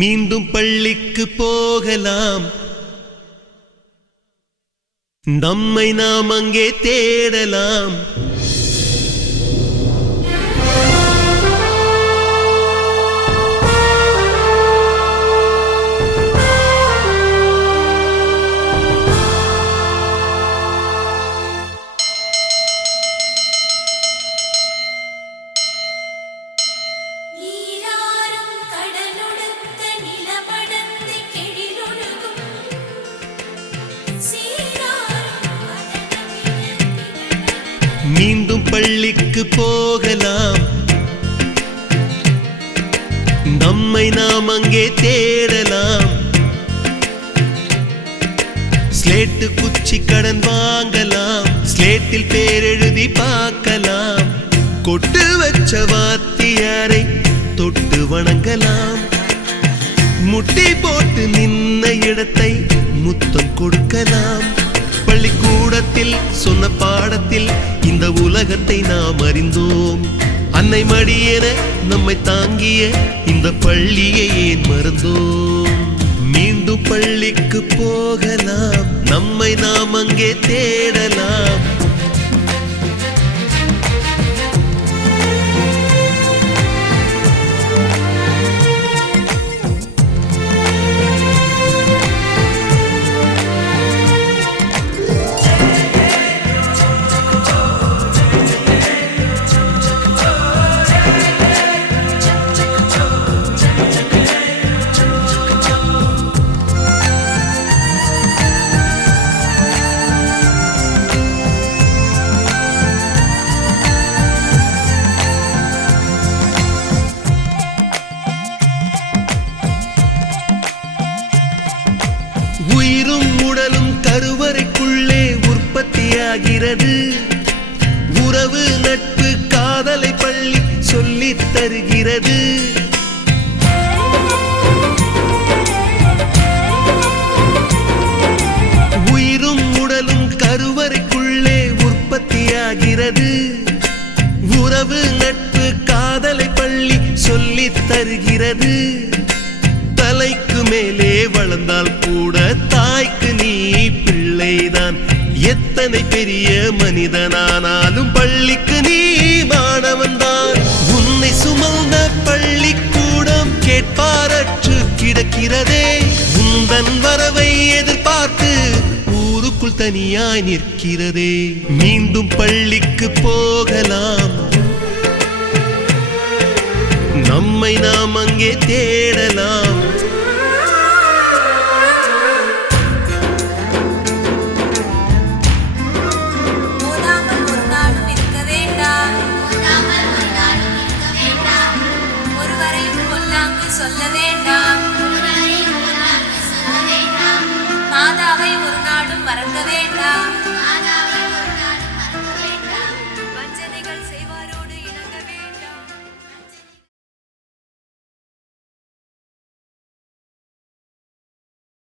மீண்டும் பள்ளிக்கு போகலாம், நம்மை நாம் அங்கே தேடலாம். மீண்டும் பள்ளிக்கு போகலாம், நம்மை நாம் அங்கே தேடலாம். ஸ்லேட்டு குச்சி கடன் வாங்கலாம், ஸ்லேட்டில் பேர் எழுதி பார்க்கலாம். கொட்டு வச்ச வாத்தியாரை தொட்டு வணங்கலாம். முட்டி போட்டு நின்ன இடத்தை முத்தம் கொடுக்கலாம். பள்ளிக்கூடத்தில் சொன்ன பாடத்தில் இந்த உலகத்தை நாம் அறிந்தோம். அன்னை மடியென நம்மை தாங்கிய இந்த பள்ளியை ஏன் மறந்தோம்? மீண்டும் பள்ளிக்கு போகலாம், நம்மை நாம் அங்கே தேடலாம். உயிரும் உடலும் கருவறைக்குள்ளே உற்பத்தியாகிறது. உறவு நட்பு காதலை பள்ளி சொல்லித் தருகிறது. உயிரும் உடலும் கருவறைக்குள்ளே உற்பத்தியாகிறது. உறவு நட்பு காதலை பள்ளி சொல்லித் தருகிறது. தலைக்கு மேலே வளர்ந்தால் கூட தாய்க்கு நீ பிள்ளைதான். எத்தனை பெரிய மனிதனானாலும் பள்ளிக்கு நீ மாணவன்தான். உன்னை சுமந்த பள்ளிக்கூடம் கேட்பாரற்று கிடக்கிறதே. உந்தன் வரவை எதிர்பார்த்து ஊருக்குள் தனியாய் நிற்கிறதே. மீண்டும் பள்ளிக்கு போகலாம், நம்மை நாம் அங்கே தேடலாம். ஒருவரையும் கொல்லாமல் சொல்ல வேண்டும்.